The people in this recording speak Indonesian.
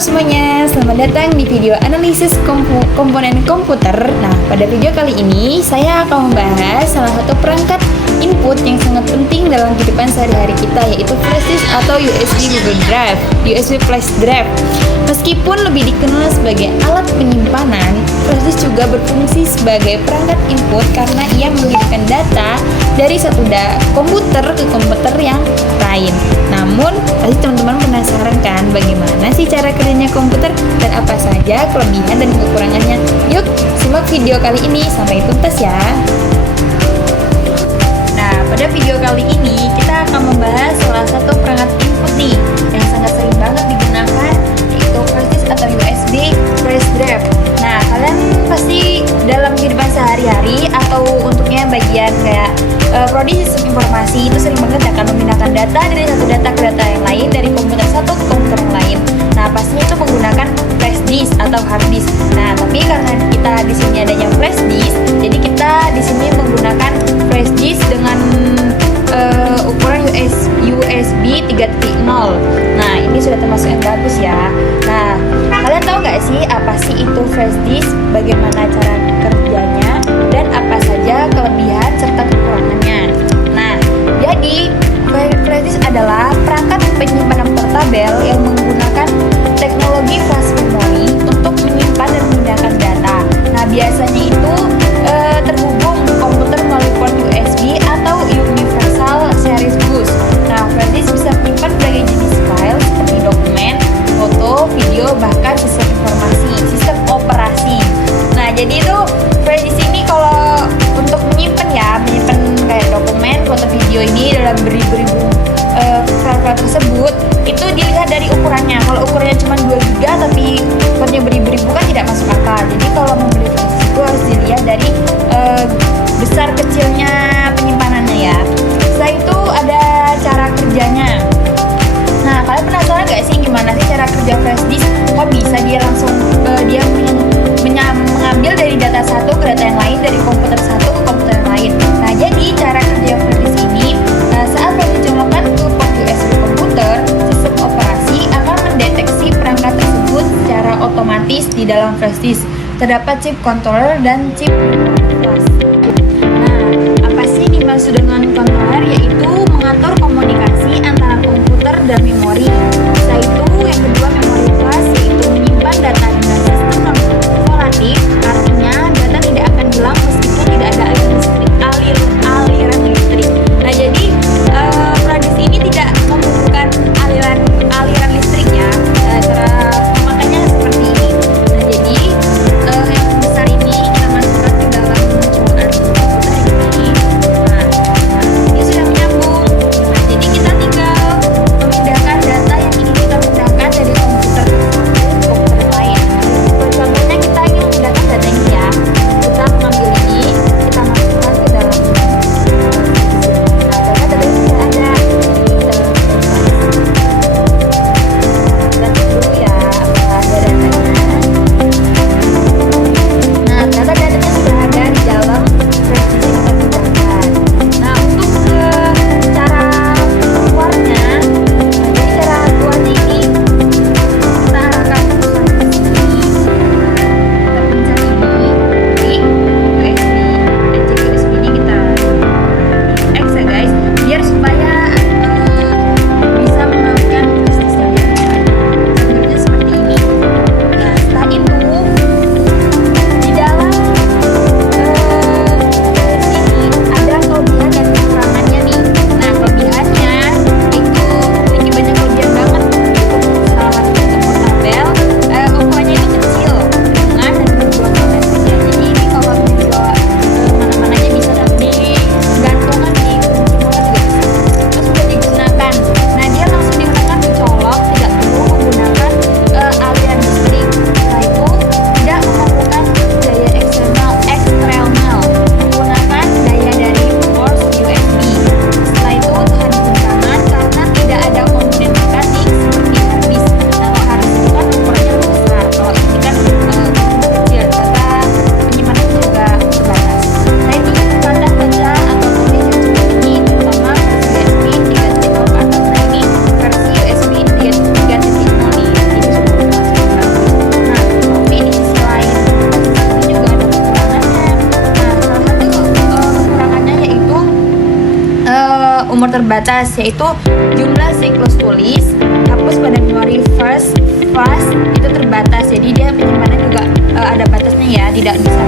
semuanya, selamat datang di video analisis komponen komputer. Nah, pada video kali ini saya akan membahas salah satu perangkat input yang sangat penting dalam kehidupan sehari-hari kita, yaitu flash disk atau USB Google Drive, USB Flash Drive. Meskipun lebih dikenal sebagai alat penyimpanan, flash disk juga berfungsi sebagai perangkat input karena ia mengirimkan data dari satu komputer ke komputer yang lain. Namun, pasti teman-teman penasaran kan bagaimana sih cara kerjanya komputer dan apa saja kelebihan dan kekurangannya? Yuk, simak video kali ini sampai tuntas ya. Nah, pada video kali ini kita akan membahas salah satu perangkat input nih yang sangat sering banget digunakan, yaitu flash disk atau USB flash drive. Nah, kalian pasti dalam kehidupan sehari-hari atau untuknya bagian kayak prodi sistem informasi itu sering banget akan memindahkan data dari satu data ke data yang lain, dari komputer satu ke komputer yang lain. Nah, pastinya itu menggunakan flash disk atau hard disk. Nah, tapi karena kita di sini adanya flash disk, jadi kita di sini menggunakan flash disk dengan ukuran USB 3.0. Nah, ini sudah termasuk yang bagus ya. Nah, kalian tahu nggak sih apa sih itu flash disk, bagaimana cara kerjanya, dan apa saja kelebihan serta kekurangannya? Nah, jadi flash disk adalah perangkat penyimpanan portabel yang menggunakan teknologi flash memory untuk menyimpan dan memindahkan data. Nah, biasanya itu terhubung komputer melalui port USB atau Universal Series Bus. Nah, flash disk bisa menyimpan berbagai jenis file seperti dokumen, foto, video, bahkan sistem informasi, sistem operasi. Nah, jadi itu flash disk ini kalau untuk menyimpan kayak dokumen, foto, video ini dalam beribu-ribu file-file tersebut, itu dilihat dari ukurannya. Kalau ukurannya cuma 2 GB tapi file-nya beribu-ribu kan tidak masuk akal. Jadi kalau membeli flash disk itu harus dilihat dari besar kecilnya penyimpanannya ya. Setelah itu ada cara kerjanya. Nah, kalian penasaran gak sih gimana sih cara kerja flash disk? Kok bisa dia langsung mengambil dari data satu ke data yang lain, dari komputer satu ke komputer yang lain. Nah, jadi cara kerja flash disk ini, saat flash dicolokkan ke port USB komputer, sistem operasi akan mendeteksi perangkat tersebut secara otomatis. Di dalam flash disk terdapat chip controller dan chip flash. Nah, apa sih dimaksud dengan controller? Yaitu mengatur komunikasi antara komputer dan memori. Setelah itu yang kedua memori flash, yaitu menyimpan data dengan sistem volatil, artinya data tidak akan hilang meskipun tidak ada aliran listrik. Nah, jadi flash disk ini tidak membutuhkan aliran listrik ya. Cara pemakaiannya seperti ini. Nah, jadi yang besar ini kita masukkan ke dalam colokan komputer ini. Nah, ini sudah menyambung. Nah, jadi kita tinggal memindahkan data yang terbatas, yaitu jumlah siklus tulis. Hapus pada memori flash itu terbatas, jadi dia penyimpanan juga ada batasnya ya, tidak bisa